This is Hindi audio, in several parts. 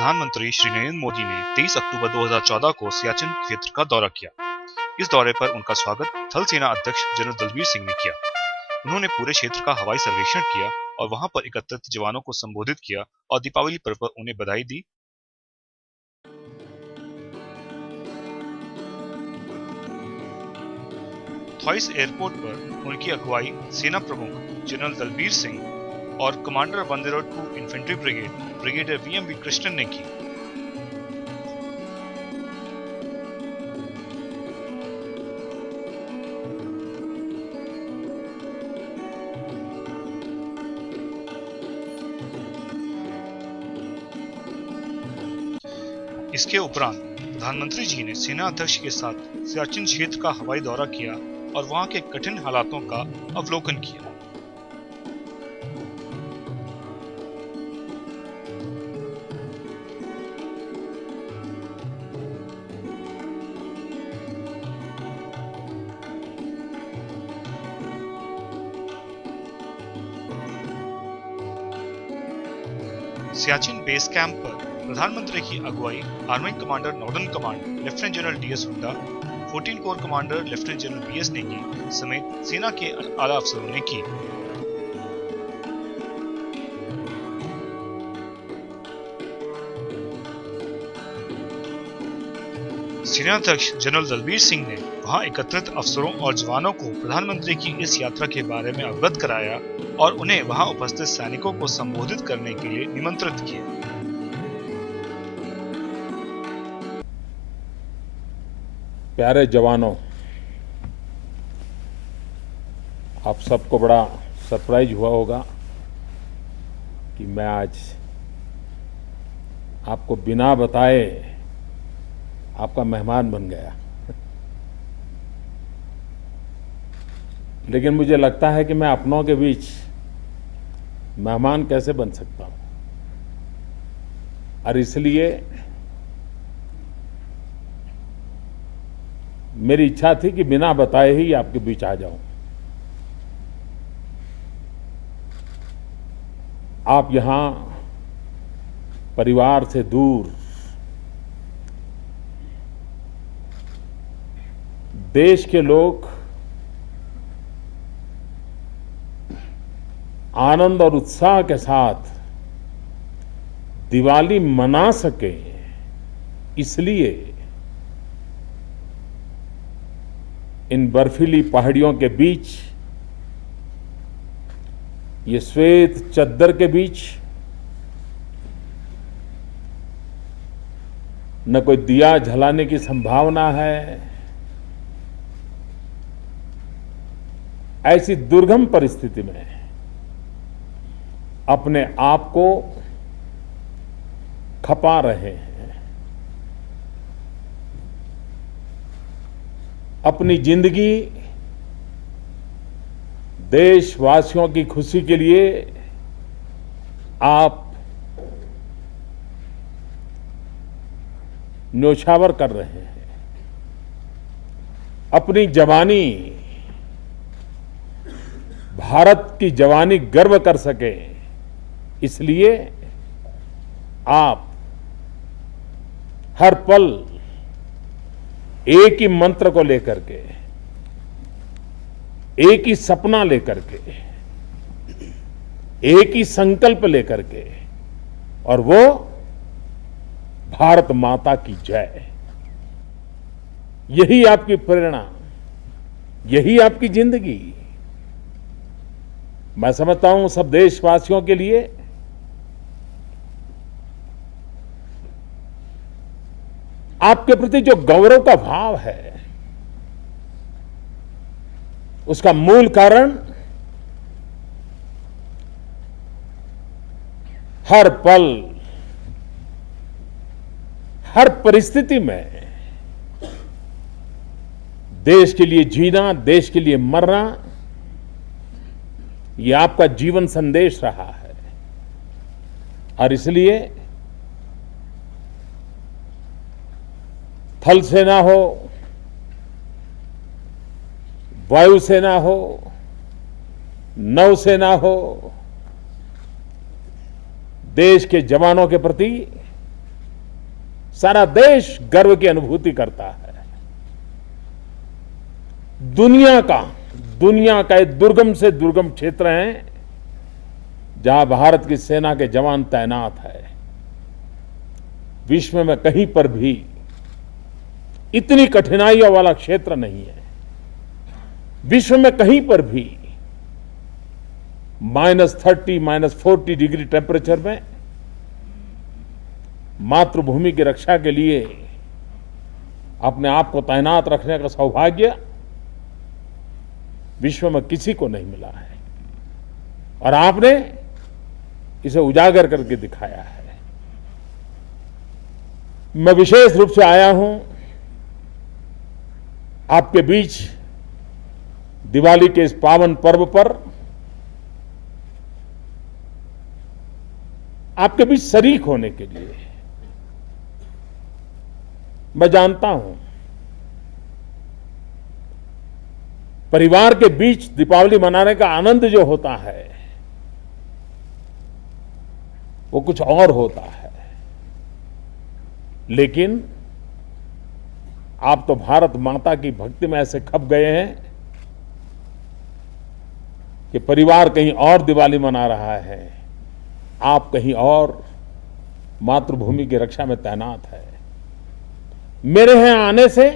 प्रधानमंत्री श्री नरेंद्र मोदी ने 23 अक्टूबर 2014 को सियाचिन क्षेत्र का दौरा किया। इस दौरे पर उनका स्वागत थल सेना अध्यक्ष जनरल दलबीर सिंह ने किया। उन्होंने पूरे क्षेत्र का हवाई सर्वेक्षण किया और वहां पर एकत्रित जवानों को संबोधित किया और दीपावली पर्व पर उन्हें बधाई दी। थॉइस एयरपोर्ट पर उनकी अगुवाई सेना प्रमुख जनरल दलबीर सिंह और commander 102 infantry brigade brigadier VMV Krishnan ने की। इसके उपरांत प्रधानमंत्री जी ने सेना अध्यक्ष के साथ सियाचिन क्षेत्र का हवाई दौरा किया और वहां के कठिन हालातों का अवलोकन किया। सियाचिन बेस कैंप पर प्रधानमंत्री की अगुवाई army commander northern command lieutenant general DS Hooda, 14 corps commander lieutenant general BS Negi समेत सेना के आला अफसरों ने की। सेनाध्यक्ष जनरल दलबीर सिंह ने वहां एकत्रित अफसरों और जवानों को प्रधानमंत्री की इस यात्रा के बारे में अवगत कराया और उन्हें वहां उपस्थित सैनिकों को संबोधित करने के लिए निमंत्रित किया। प्यारे जवानों, आप सबको बड़ा सरप्राइज हुआ होगा कि मैं आज आपको बिना बताए आपका मेहमान बन गया। लेकिन मुझे लगता है कि मैं अपनों के बीच मेहमान कैसे बन सकता हूं, और इसलिए मेरी इच्छा थी कि बिना बताए ही आपके बीच आ जाऊं। आप यहां परिवार से दूर देश के लोग आनंद और उत्साह के साथ दिवाली मना सके, इसलिए इन बर्फीली पहाड़ियों के बीच, ये श्वेत चद्दर के बीच न कोई दिया जलाने की संभावना है, ऐसी दुर्गम परिस्थिति में अपने आप को खपा रहे हैं। अपनी जिंदगी देशवासियों की खुशी के लिए आप न्योछावर कर रहे हैं। अपनी जवानी, भारत की जवानी गर्व कर सके, इसलिए आप हर पल एक ही मंत्र को लेकर के, एक ही सपना लेकर के, एक ही संकल्प लेकर के, और वो भारत माता की जय। यही आपकी प्रेरणा, यही आपकी जिंदगी। मैं समझता हूं सब देशवासियों के लिए आपके प्रति जो गौरव का भाव है, उसका मूल कारण हर पल, हर परिस्थिति में देश के लिए जीना, देश के लिए मरना, ये आपका जीवन संदेश रहा है। और इसलिए थल सेना हो, वायुसेना हो, नौसेना हो, देश के जवानों के प्रति सारा देश गर्व की अनुभूति करता है। दुनिया का एक दुर्गम से दुर्गम क्षेत्र है जहां भारत की सेना के जवान तैनात है। विश्व में कहीं पर भी इतनी कठिनाइयों वाला क्षेत्र नहीं है। विश्व में कहीं पर भी -30, -40 डिग्री टेम्परेचर में मातृभूमि की रक्षा के लिए अपने आप को तैनात रखने का सौभाग्य विश्व में किसी को नहीं मिला है और आपने इसे उजागर करके दिखाया है। मैं विशेष रूप से आया हूं आपके बीच दिवाली के इस पावन पर्व पर आपके बीच शरीक होने के लिए। मैं जानता हूं परिवार के बीच दीपावली मनाने का आनंद जो होता है वो कुछ और होता है, लेकिन आप तो भारत माता की भक्ति में ऐसे खप गए हैं कि परिवार कहीं और दिवाली मना रहा है, आप कहीं और मातृभूमि की रक्षा में तैनात है। मेरे यहां आने से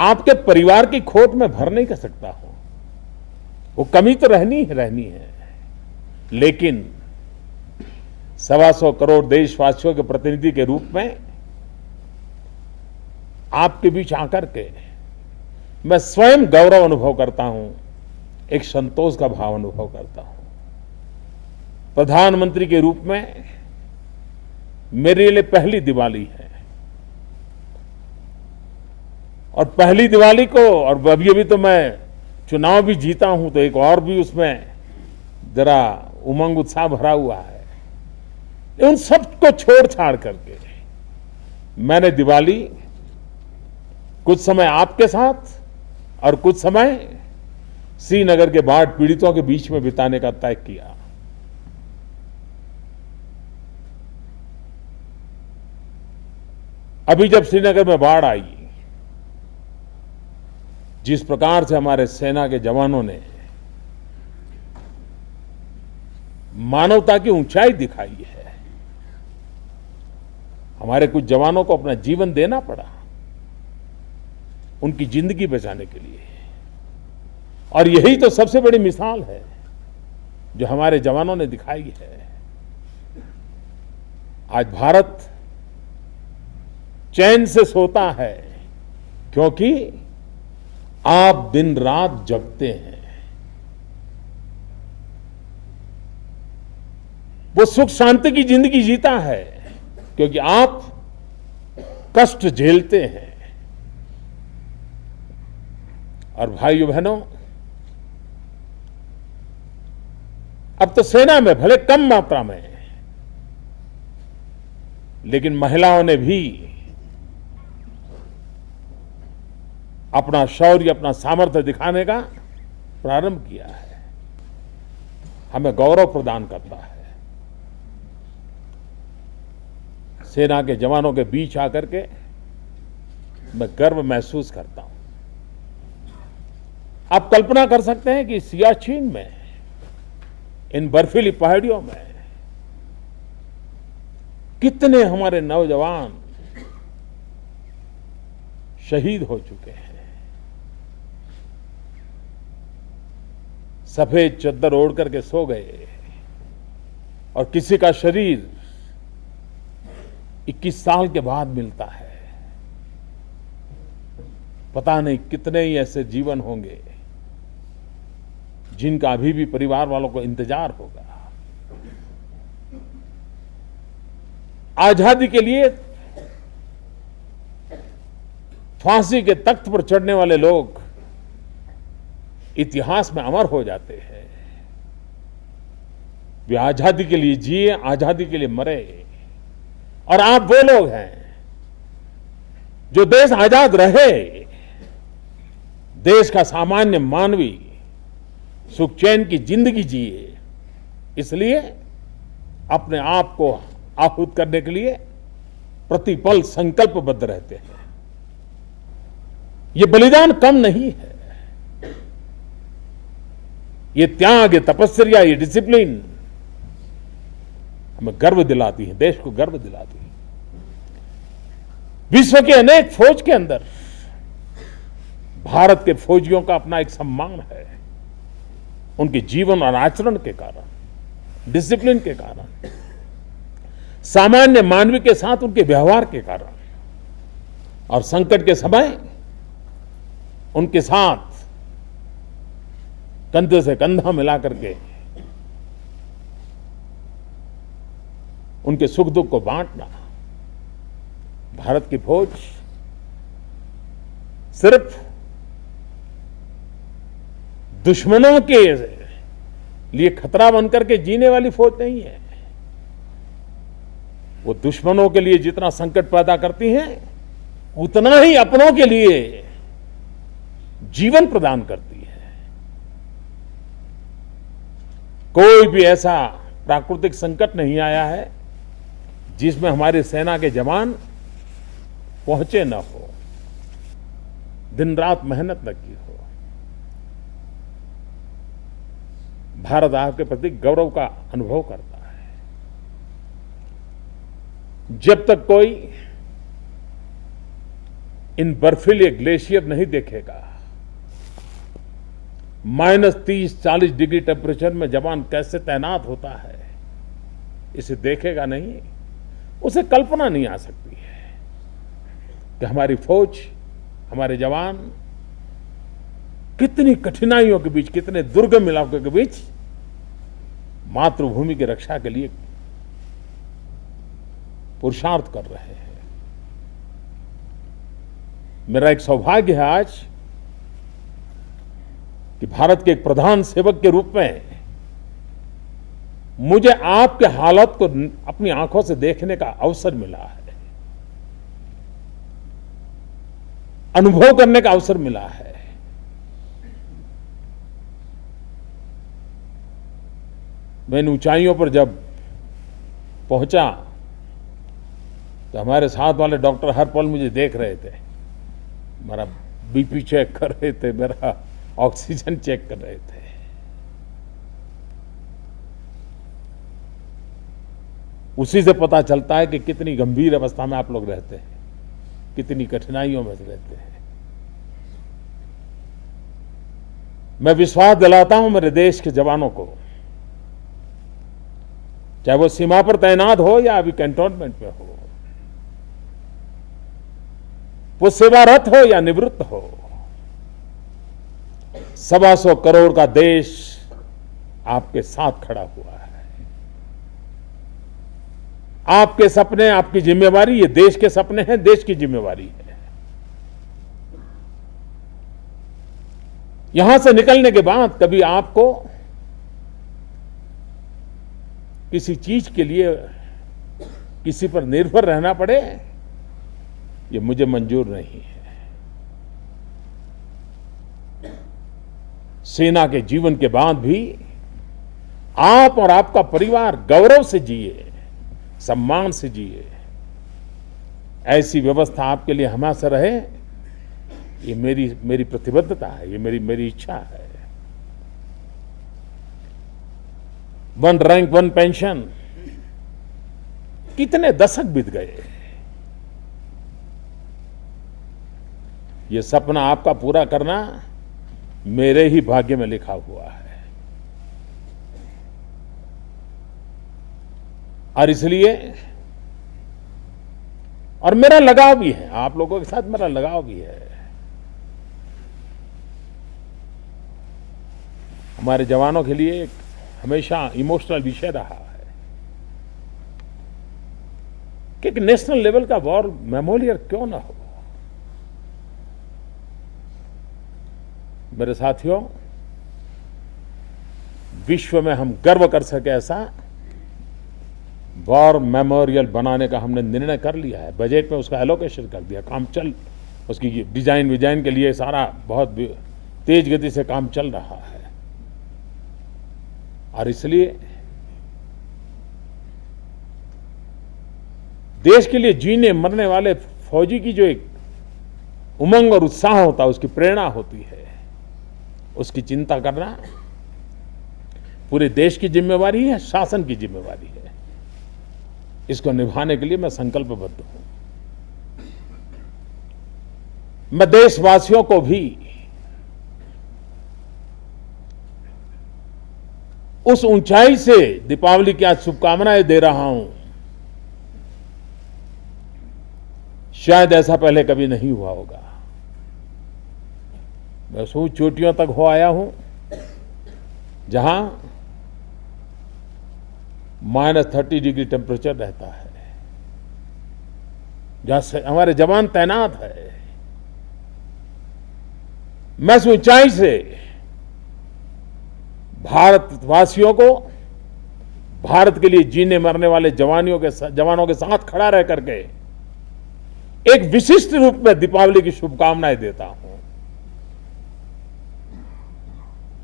आपके परिवार की खोट में भर नहीं कर सकता हूं, वो कमी तो रहनी है, लेकिन 125 करोड़ देशवासियों के प्रतिनिधि के रूप में आपके बीच आकर के मैं स्वयं गौरव अनुभव करता हूं, एक संतोष का भाव अनुभव करता हूं। प्रधानमंत्री के रूप में मेरे लिए पहली दिवाली है और पहली दिवाली को, और अभी तो मैं चुनाव भी जीता हूं तो एक और भी उसमें जरा उमंग उत्साह भरा हुआ है। उन सबको छोड़ छाड़ करके मैंने दिवाली कुछ समय आपके साथ और कुछ समय श्रीनगर के बाढ़ पीड़ितों के बीच में बिताने का तय किया। अभी जब श्रीनगर में बाढ़ आई, जिस प्रकार से हमारे सेना के जवानों ने मानवता की ऊंचाई दिखाई है, हमारे कुछ जवानों को अपना जीवन देना पड़ा उनकी जिंदगी बचाने के लिए, और यही तो सबसे बड़ी मिसाल है जो हमारे जवानों ने दिखाई है। आज भारत चैन से सोता है क्योंकि आप दिन रात जगते हैं। वो सुख शांति की जिंदगी जीता है क्योंकि आप कष्ट झेलते हैं। और भाइयों बहनों, अब तो सेना में भले कम मात्रा में, लेकिन महिलाओं ने भी अपना शौर्य, अपना सामर्थ्य दिखाने का प्रारंभ किया है। हमें गौरव प्रदान करता है। सेना के जवानों के बीच आकर के मैं गर्व महसूस करता हूं। आप कल्पना कर सकते हैं कि सियाचिन में, इन बर्फीली पहाड़ियों में कितने हमारे नौजवान शहीद हो चुके हैं। सफेद चद्दर ओढ़ करके सो गए और किसी का शरीर 21 साल के बाद मिलता है। पता नहीं कितने ही ऐसे जीवन होंगे जिनका अभी भी परिवार वालों को इंतजार होगा। आजादी के लिए फांसी के तख्त पर चढ़ने वाले लोग इतिहास में अमर हो जाते हैं। वे आजादी के लिए जिए, आजादी के लिए मरे। और आप वो लोग हैं जो देश आजाद रहे, देश का सामान्य मानवी सुख चैन की जिंदगी जिए, इसलिए अपने आप को आहूत करने के लिए प्रतिपल संकल्पबद्ध रहते हैं। ये बलिदान कम नहीं है, ये त्याग, ये तपस्या, ये डिसिप्लिन हमें गर्व दिलाती है, देश को गर्व दिलाती है। विश्व के अनेक फौज के अंदर भारत के फौजियों का अपना एक सम्मान है, उनके जीवन और आचरण के कारण, डिसिप्लिन के कारण, सामान्य मानव के साथ उनके व्यवहार के कारण, और संकट के समय उनके साथ कंधे से कंधा मिला करके उनके सुख दुख को बांटना। भारत की फौज सिर्फ दुश्मनों के लिए खतरा बनकर के जीने वाली फौज नहीं है, वो दुश्मनों के लिए जितना संकट पैदा करती है उतना ही अपनों के लिए जीवन प्रदान करती है। कोई भी ऐसा प्राकृतिक संकट नहीं आया है जिसमें हमारी सेना के जवान पहुंचे न हो, दिन रात मेहनत न की हो। भारत आपके प्रति गौरव का अनुभव करता है। जब तक कोई इन बर्फीले ग्लेशियर नहीं देखेगा, -30-40 डिग्री टेम्परेचर में जवान कैसे तैनात होता है, इसे देखेगा नहीं, उसे कल्पना नहीं आ सकती है कि हमारी फौज, हमारे जवान कितनी कठिनाइयों के बीच, कितने दुर्गम इलाकों के बीच मातृभूमि की रक्षा के लिए पुरुषार्थ कर रहे हैं। मेरा एक सौभाग्य है आज कि भारत के एक प्रधान सेवक के रूप में मुझे आपके हालात को अपनी आंखों से देखने का अवसर मिला है, अनुभव करने का अवसर मिला है। मैं इन ऊंचाइयों पर जब पहुंचा तो हमारे साथ वाले डॉक्टर हर पल मुझे देख रहे थे, मेरा बीपी चेक कर रहे थे, मेरा ऑक्सीजन चेक कर रहे थे। उसी से पता चलता है कि कितनी गंभीर अवस्था में आप लोग रहते हैं, कितनी कठिनाइयों में रहते हैं। मैं विश्वास दिलाता हूं मेरे देश के जवानों को, चाहे वो सीमा पर तैनात हो या अभी कैंटोनमेंट में हो, वो सेवारत हो या निवृत्त हो, 125 करोड़ का देश आपके साथ खड़ा हुआ है। आपके सपने, आपकी जिम्मेवारी, ये देश के सपने हैं, देश की जिम्मेवारी है। यहां से निकलने के बाद कभी आपको किसी चीज के लिए किसी पर निर्भर रहना पड़े, ये मुझे मंजूर नहीं है। सेना के जीवन के बाद भी आप और आपका परिवार गौरव से जिए, सम्मान से जिए, ऐसी व्यवस्था आपके लिए हमेशा रहे, ये मेरी प्रतिबद्धता है, ये मेरी इच्छा है। 1 रैंक 1 पेंशन, कितने दशक बीत गए। ये सपना आपका पूरा करना मेरे ही भाग्य में लिखा हुआ है, और इसलिए, और मेरा लगाव भी है, आप लोगों के साथ मेरा लगाव भी है। हमारे जवानों के लिए एक हमेशा इमोशनल विषय रहा है कि एक नेशनल लेवल का वॉर मेमोरियल क्यों ना हो। मेरे साथियों, विश्व में हम गर्व कर सके ऐसा वॉर मेमोरियल बनाने का हमने निर्णय कर लिया है। बजट में उसका एलोकेशन कर दिया, काम चल, उसकी डिजाइन के लिए सारा बहुत तेज गति से काम चल रहा है। और इसलिए देश के लिए जीने मरने वाले फौजी की जो एक उमंग और उत्साह होता है, उसकी प्रेरणा होती है, उसकी चिंता करना पूरे देश की जिम्मेवारी है, शासन की जिम्मेवारी है। इसको निभाने के लिए मैं संकल्पबद्ध हूं। मैं देशवासियों को भी उस ऊंचाई से दीपावली की आज शुभकामनाएं दे रहा हूं, शायद ऐसा पहले कभी नहीं हुआ होगा। मैं उस चोटियों तक हो आया हूं जहां -30 डिग्री टेम्परेचर रहता है, जहां हमारे जवान तैनात है। मैं इस ऊंचाई से भारतवासियों को, भारत के लिए जीने मरने वाले जवानों के साथ खड़ा रह करके एक विशिष्ट रूप में दीपावली की शुभकामनाएं देता हूं।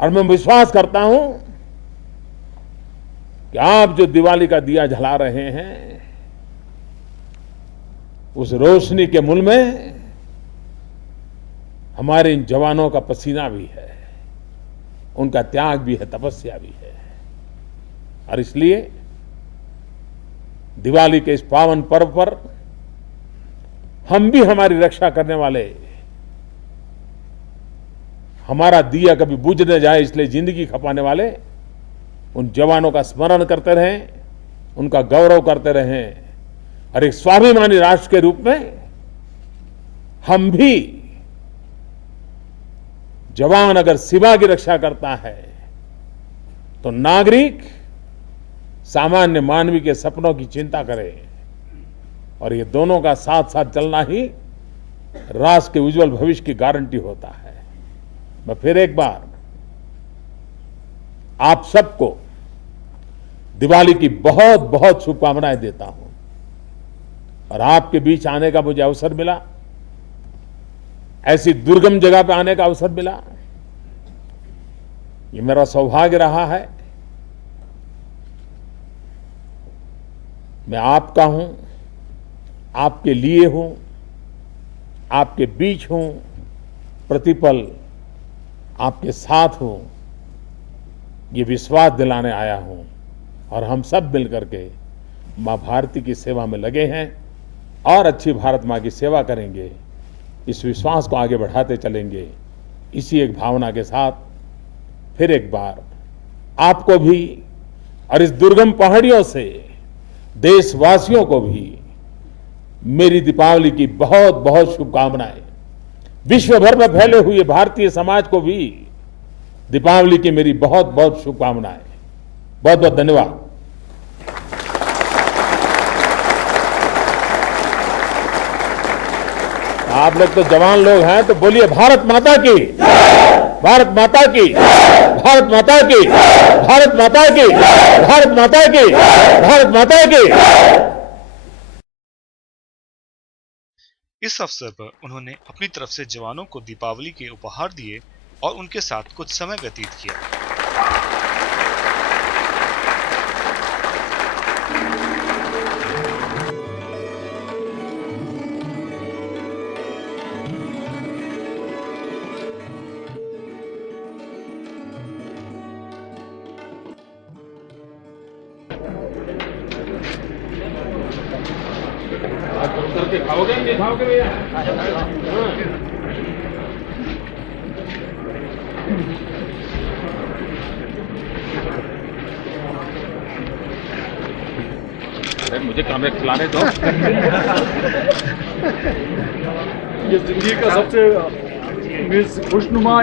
और मैं विश्वास करता हूं कि आप जो दिवाली का दिया जला रहे हैं, उस रोशनी के मूल में हमारे इन जवानों का पसीना भी है, उनका त्याग भी है, तपस्या भी है। और इसलिए दिवाली के इस पावन पर्व पर हम भी हमारी रक्षा करने वाले, हमारा दिया कभी बुझ न जाए इसलिए जिंदगी खपाने वाले उन जवानों का स्मरण करते रहें, उनका गौरव करते रहें। और एक स्वाभिमानी राष्ट्र के रूप में हम भी, जवान अगर सीमा की रक्षा करता है तो नागरिक सामान्य मानवी के सपनों की चिंता करे। और ये दोनों का साथ साथ चलना ही राष्ट्र के उज्जवल भविष्य की गारंटी होता है। मैं फिर एक बार आप सबको दिवाली की बहुत बहुत शुभकामनाएं देता हूं। और आपके बीच आने का मुझे अवसर मिला, ऐसी दुर्गम जगह पर आने का अवसर मिला, ये मेरा सौभाग्य रहा है। मैं आपका हूं, आपके लिए हूं, आपके बीच हूं, प्रतिपल आपके साथ हूं, ये विश्वास दिलाने आया हूं। और हम सब मिलकर के मां भारती की सेवा में लगे हैं और अच्छी भारत मां की सेवा करेंगे। इस विश्वास को आगे बढ़ाते चलेंगे। इसी एक भावना के साथ फिर एक बार आपको भी और इस दुर्गम पहाड़ियों से देशवासियों को भी मेरी दीपावली की बहुत बहुत शुभकामनाएं। विश्व भर में फैले हुए भारतीय समाज को भी दीपावली की मेरी बहुत बहुत शुभकामनाएं। बहुत बहुत धन्यवाद। आप लोग तो जवान लोग हैं, तो बोलिए भारत माता की, भारत माता की, भारत माता की, भारत माता की, भारत माता की, भारत माता की। इस अवसर पर उन्होंने अपनी तरफ से जवानों को दीपावली के उपहार दिए और उनके साथ कुछ समय व्यतीत किया। करके खाओगे नहीं खाओगे भैया? अरे मुझे कैमरे खिलाने दो। ये जिंदगी का सबसे खुशनुमा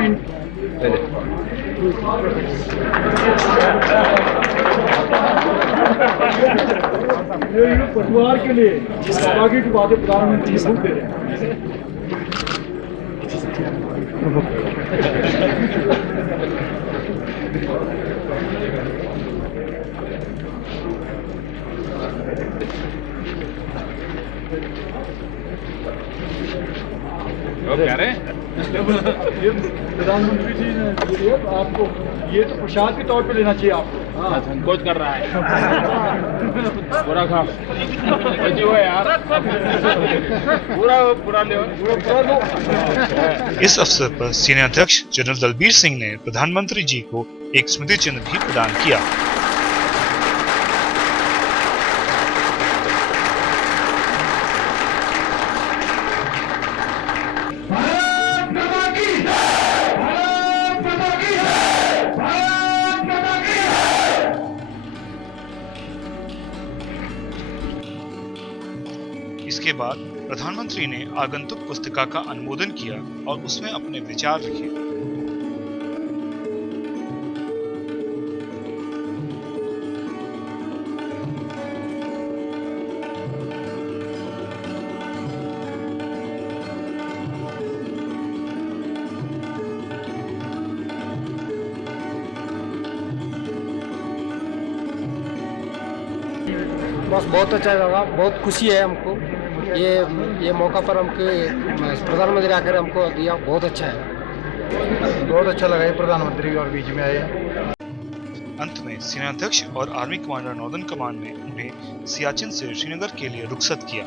ये परिवार के लिए आगे की बातें प्रधानमंत्री जी दे रहे हैं। कह रहे ये प्रधानमंत्री जी ने ये आपको ये तो प्रसाद के तौर पे लेना चाहिए आपको। हाँ संकोच कर रहा है पूरा खा हो यार पूरा ले इस अवसर पर सेना अध्यक्ष जनरल दलबीर सिंह ने प्रधानमंत्री जी को एक स्मृति चिन्ह भी प्रदान किया। इसके बाद प्रधानमंत्री ने आगंतुक पुस्तिका का अनुमोदन किया और उसमें अपने विचार लिखे। बस बहुत अच्छा लगा, बहुत खुशी है हमको। ये मौका पर हमको प्रधानमंत्री आकर हमको दिया, बहुत अच्छा है, बहुत अच्छा लगा ये प्रधानमंत्री और बीच में आए। अंत में सेनाध्यक्ष और आर्मी कमांडर नॉर्दर्न कमांड ने उन्हें सियाचिन से श्रीनगर के लिए रुखसत किया।